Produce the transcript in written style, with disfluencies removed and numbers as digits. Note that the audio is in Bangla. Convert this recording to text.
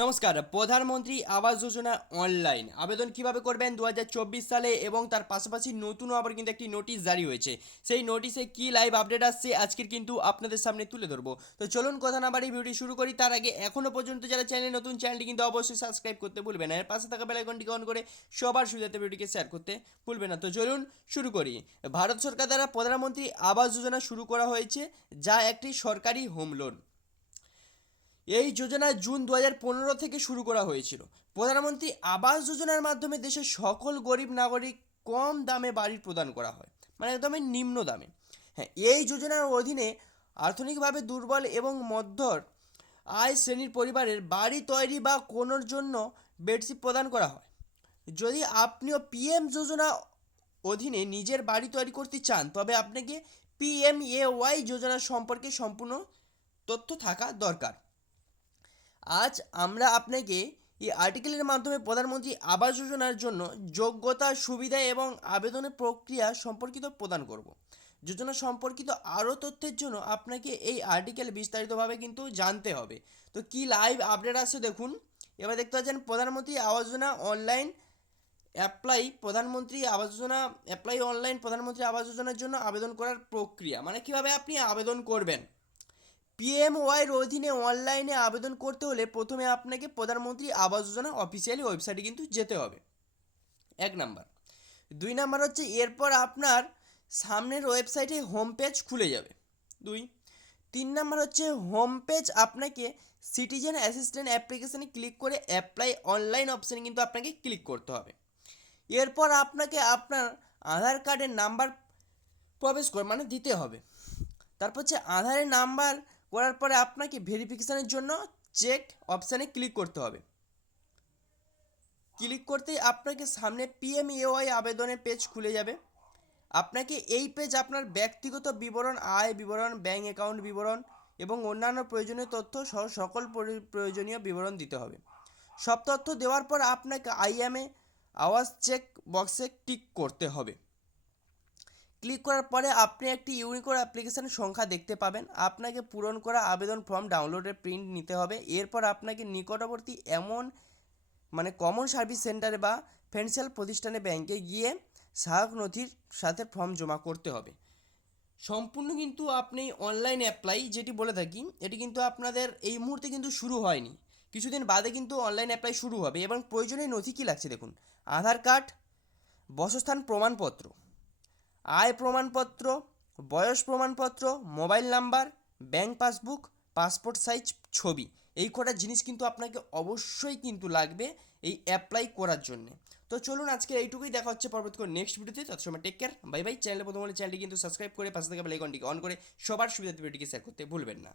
নমস্কার। প্রধানমন্ত্রী আবাস যোজনা অনলাইন আবেদন কিভাবে করবেন 2024 সালে, এবং তার পাশাপাশি নতুনও আবার কিন্তু একটি নোটিশ জারি হয়েছে। সেই নোটিশে কি লাইভ আপডেট আসছে আজকের কিন্তু আপনাদের সামনে তুলে ধরবো। তো চলুন কথা না বাড়িয়ে ভিডিওটি শুরু করি। তার আগে এখনও পর্যন্ত যারা চ্যানেল নতুন, চ্যানেলটি কিন্তু অবশ্যই সাবস্ক্রাইব করতে ভুলবেন না। এর পাশে থাকা বেল আইকনটিকে অন করে সবার সুবিধাতে ভিডিওটিকে শেয়ার করতে ভুলবেন না। তো চলুন শুরু করি। ভারত সরকার দ্বারা প্রধানমন্ত্রী আবাস যোজনা শুরু করা হয়েছে, যা একটি সরকারি হোম লোন। এই যোজনা জুন 2015 থেকে শুরু করা হয়েছিল। প্রধানমন্ত্রী আবাস যোজনার মাধ্যমে দেশের সকল গরিব নাগরিক কম দামে বাড়ি প্রদান করা হয়, মানে একদমই নিম্ন দামে। হ্যাঁ, এই যোজনার অধীনে অর্থনৈতিকভাবে দুর্বল এবং মধ্যর আয় শ্রেণীর পরিবারের বাড়ি তৈরি বা কোনোর জন্য বেডশিট প্রদান করা হয়। যদি আপনিও পিএম যোজনা অধীনে নিজের বাড়ি তৈরি করতে চান, তবে আপনাকে পিএমএওয়াই যোজনা সম্পর্কে সম্পূর্ণ তথ্য থাকা দরকার। আজ আমরা আপনাকে এই আর্টিকেলের মাধ্যমে প্রধানমন্ত্রী আবাস যোজনার জন্য যোগ্যতা, সুবিধা এবং আবেদনের প্রক্রিয়া সম্পর্কিত প্রদান করব। যোজনা সম্পর্কিত আরও তথ্যের জন্য আপনাকে এই আর্টিকেল বিস্তারিতভাবে কিন্তু জানতে হবে। তো কি লাইভ আপডেট আসছে দেখুন। এবার দেখতে পাচ্ছেন প্রধানমন্ত্রী আবাস যোজনা অনলাইন অ্যাপ্লাই প্রধানমন্ত্রী আবাস যোজনা অ্যাপ্লাই অনলাইন প্রধানমন্ত্রী আবাস যোজনার জন্য আবেদন করার প্রক্রিয়া, মানে কিভাবে আপনি আবেদন করবেন। পিএমওয়াইয়ের অধীনে অনলাইনে আবেদন করতে হলে প্রথমে আপনাকে প্রধানমন্ত্রী আবাস যোজনা অফিসিয়ালি ওয়েবসাইটে কিন্তু যেতে হবে, এক নাম্বার। দুই নাম্বার হচ্ছে এরপর আপনার সামনের ওয়েবসাইটে হোম পেজ খুলে যাবে, দুই। তিন নাম্বার হচ্ছে হোম পেজ আপনাকে সিটিজেন অ্যাসিস্ট্যান্ট অ্যাপ্লিকেশানে ক্লিক করে অ্যাপ্লাই অনলাইন অপশানে কিন্তু আপনাকে ক্লিক করতে হবে। এরপর আপনাকে আপনার আধার কার্ডের নাম্বার প্রবেশ করে মানে দিতে হবে। তারপর হচ্ছে আধারের নাম্বার করার পরে আপনাকে ভেরিফিকেশানের জন্য চেক অপশানে ক্লিক করতে হবে। ক্লিক করতেই আপনাকে সামনে পিএমএওয়াই আবেদনের পেজ খুলে যাবে। আপনাকে এই পেজ আপনার ব্যক্তিগত বিবরণ, আয় বিবরণ, ব্যাঙ্ক অ্যাকাউন্ট বিবরণ এবং অন্যান্য প্রয়োজনীয় তথ্য সহ সকল প্রয়োজনীয় বিবরণ দিতে হবে। সব তথ্য দেওয়ার পর আপনাকে আইএমএ আওয়াজ চেক বক্সে টিক করতে হবে। ক্লিক করার পরে আপনি একটি ইউনিকোড অ্যাপ্লিকেশান সংখ্যা দেখতে পাবেন। আপনাকে পূরণ করা আবেদন ফর্ম ডাউনলোডের প্রিন্ট নিতে হবে। এরপর আপনাকে নিকটবর্তী কমন সার্ভিস সেন্টারে বা ফিনান্সিয়াল প্রতিষ্ঠানে ব্যাংকে গিয়ে সহায়ক নথির সাথে ফর্ম জমা করতে হবে। সম্পূর্ণ কিন্তু আপনি অনলাইন অ্যাপ্লাই যেটি বলে থাকি, এটি কিন্তু আপনাদের এই মুহূর্তে কিন্তু শুরু হয়নি, কিছুদিন বাদে কিন্তু অনলাইন অ্যাপ্লাই শুরু হবে। এবং প্রয়োজনীয় নথি কী লাগছে দেখুন। আধার কার্ড, বাসস্থান প্রমাণপত্র, আয় প্রমাণপত্র, বয়স প্রমাণপত্র, mobile number, bank passbook, passport size ছবি, এই কটা জিনিস কিন্তু আপনাকে অবশ্যই কিন্তু লাগবে এই অ্যাপ্লাই করার জন্যে। তো চলুন আজকে এইটুকুই, দেখা হচ্ছে পরবর্তী নেক্সট ভিডিওতে। তত সময় টেক কেয়ার, বাই বাই। চ্যানেলে প্রথম হলে চ্যানেলটি কিন্তু সাবস্ক্রাইব করে পাশে থাকা বেল আইকনটিকে অন করে সবার সুবিধাতে ভিডিওটিকে শেয়ার করতে ভুলবেন না।